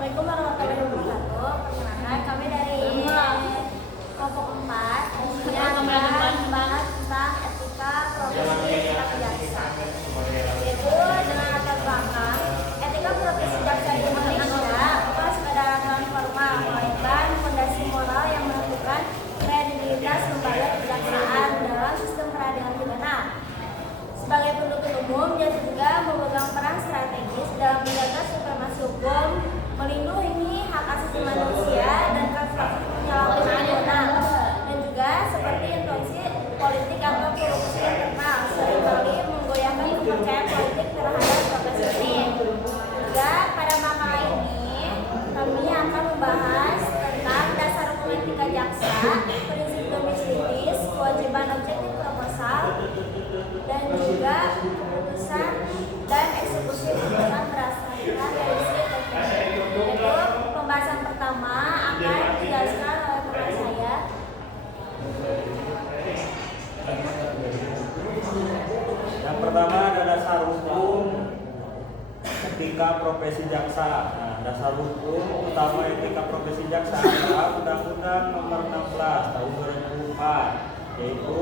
Assalamualaikum warahmatullahi wabarakatuh. Perkenalkan, kami dari kelompok 4 yang akan membahas tentang etika profesi jaksa, yaitu dengan latar belakang etika profesi jaksa di Indonesia bukan sekadar aturan formal, melainkan fondasi moral yang menentukan kredibilitas lembaga kejaksaan dalam sistem peradilan pidana. Sebagai penuntut umum, dia juga memegang peran strategis dalam menjaga supremasi hukum, melindungi hak asasi manusia dan kasus penyalahgunaan wewenang, dan juga seperti intoleransi politik atau korupsi internal seringkali menggoyahkan kepercayaan politik terhadap profesi ini. Juga pada makalah ini kami akan membahas tentang dasar hukum etika jaksa, prinsip domisilis, kewajiban objektif proposal, dan juga keputusan dan eksekusi putusan berdasarkan revisi teknis. Yaitu pembahasan pertama akan dijelaskan oleh teman saya. Yang pertama ada dasar hukum etika profesi jaksa. Nah, dasar hukum utama etika profesi jaksa adalah Undang-Undang Nomor 16 Tahun 2004, yaitu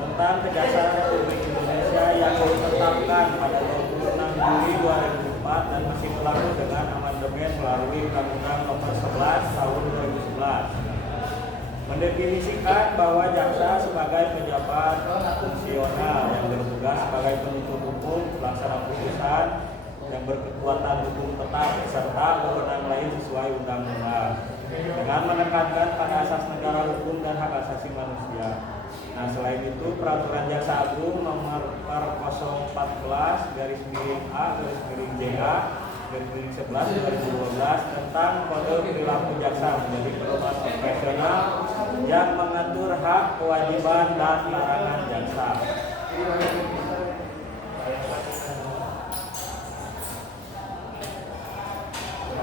tentang Kejaksaan Republik Indonesia yang ditetapkan pada 26 Juli 2004 dan masih berlaku dengan amandemen melalui Undang-Undang Nomor 11 Tahun 2011. Mendefinisikan bahwa jaksa sebagai pejabat fungsional yang bertugas sebagai penuntut hukum, pelaksana putusan yang berkekuatan hukum tetap serta wewenang lain sesuai undang-undang, dengan menekankan pada asas negara hukum dan hak asasi manusia. Nah, selain itu Peraturan Jaksa Agung Nomor 040/JA/11/2012 tentang kode perilaku jaksa menjadi pedoman profesional yang mengatur hak, kewajiban, dan larangan jaksa.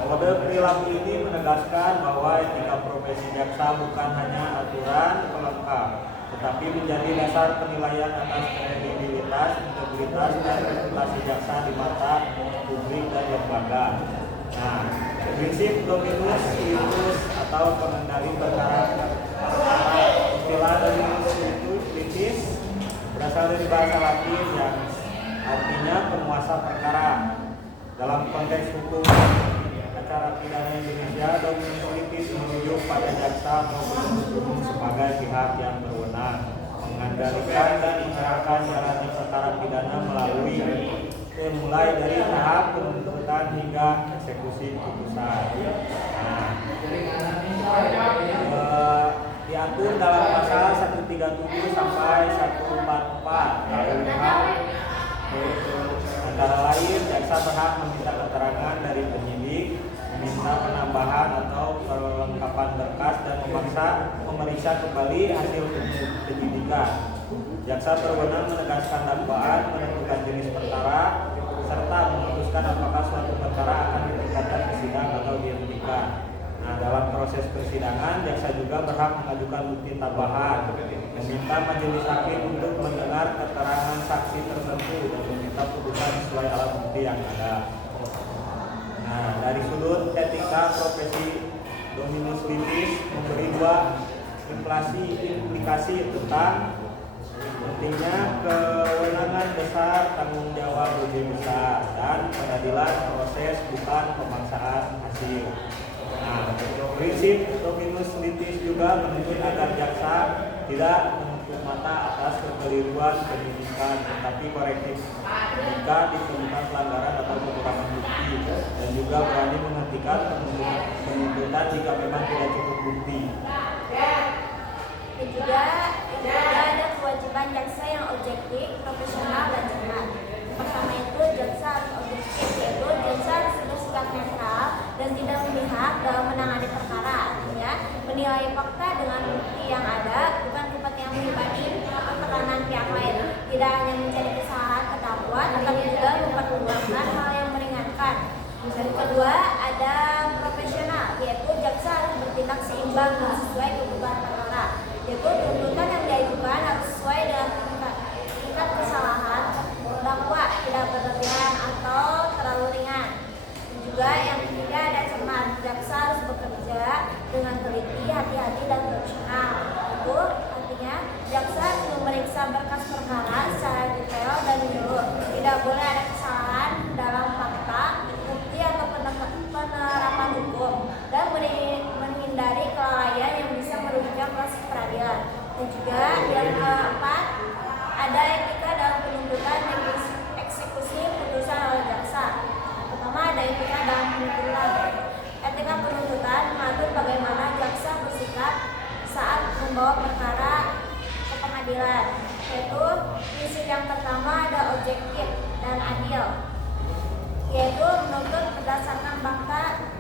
Kode perilaku ini menegaskan bahwa etika profesi jaksa bukan hanya aturan pelengkap, tetapi menjadi dasar penilaian atas kredibilitas, integritas, dan reputasi jaksa di mata publik dan lembaga. Nah, prinsip dominus litis atau pengendali perkara. Istilah dominus litis berasal dari bahasa Latin yang artinya penguasa perkara. Dalam konteks hukum acara pidana Indonesia, dominus litis merujuk pada jaksa atau penuntut umum sebagai pihak yang berwenang mengendalikan dan mengarahkan jalannya perkara pidana mulai dari tahap penuntutan hingga eksekusi putusan. Diatur dalam pasal 137 sampai 144 KUH. Antara lain, jaksa berhak meminta keterangan dari penyidik, meminta penambahan atau perlengkapan berkas, dan memaksa memeriksa kembali hasil penyidikan. Jaksa berwenang menegaskan dakwaan, menentukan jenis perkara, serta memutuskan apakah suatu perkara akan ditingkatkan ke sidang atau dihentikan. Nah, dalam proses persidangan, jaksa juga berhak mengajukan bukti tambahan, meminta majelis hakim untuk mendengar keterangan saksi tertentu dan meminta putusan sesuai alat bukti yang ada. Nah, dari sudut etika profesi dominus litis memberi dua implikasi tentang pentingnya kewenangan besar, tanggung jawab lebih besar, dan pengadilan proses bukan pemaksaan hasil. Nah, prinsip dominus litis juga menuntut agar jaksa tidak menutup mata atas kekeliruan penyidikan, tetapi korektif jika ditemukan pelanggaran atau kekurangan bukti, dan juga berani menghentikan penuntutan jika memang tidak cukup bukti. Dan juga ada kewajiban jaksa yang objektif, profesional, dan cermat. Pertama itu jaksa harus objektif, yaitu jaksa harus bersikap netral dan tidak memihak dalam menangani perkara. Artinya menilai fakta dengan bukti yang ada, bukan kepentingan pribadi atau tekanan pihak lain. Tidak hanya mencari kesalahan terdakwa, tetapi juga mempertimbangkan hal yang meringankan. Dan kedua ada profesional, yaitu jaksa harus bertindak seimbang dan sesuai kebutuhan perkara. Yaitu tuntutan yang diajukan harus sesuai dengan tingkat kesalahan terdakwa, tidak berlebihan atau terlalu ringan. Dan juga yang ketiga ada cermat,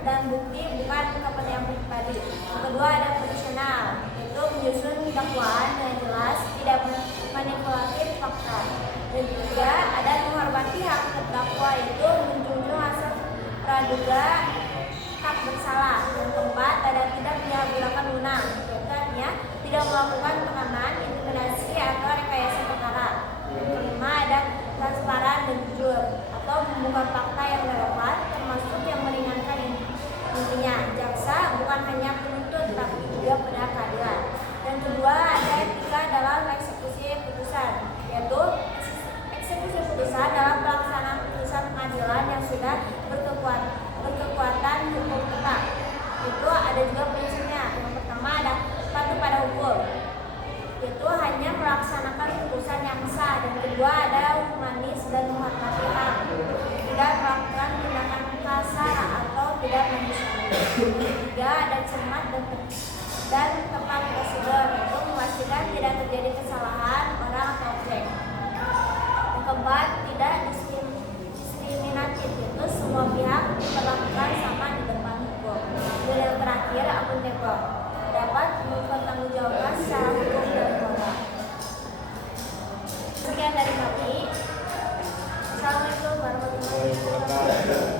dan bukti, bukan kepentingan pribadi. Yang kedua ada profesional, yaitu menyusun dakwaan dengan jelas, tidak manipulatif fakta. Dan ketiga ada menghormati hak terdakwa, yaitu menjunjung asas praduga tak bersalah. Yang keempat ada tidak menyalahgunakan wewenang, yaitu artinya tidak melakukan tekanan, intimidasi atau rekayasa perkara. Yang kelima ada transparan dan jujur, atau membuka fakta yang relevan, termasuk yang meringankan. Intinya jaksa bukan hanya penuntut tapi juga penegak keadilan. Yang kedua ada etika dalam eksekusi putusan, yaitu eksekusi putusan dalam pelaksanaan putusan pengadilan yang sudah berkekuatan hukum tetap. Itu ada juga prinsipnya. Yang pertama ada patuh pada hukum, yaitu hanya melaksanakan putusan yang sah. Dan kedua ada humanis dan menghormati hak, tidak melakukan tindakan kasar atau tidak manusiawi. Yang ketiga ada cermat dan tepat prosedur, yaitu memastikan tidak terjadi kesalahan orang atau objek. Yang keempat tidak diskriminatif, yaitu semua pihak diperlakukan sama di depan hukum. Dan yang terakhir akuntabel, dapat mempertanggungjawabkan secara hukum dan moral. Sekian dari kami. Assalamualaikum warahmatullahi wabarakatuh.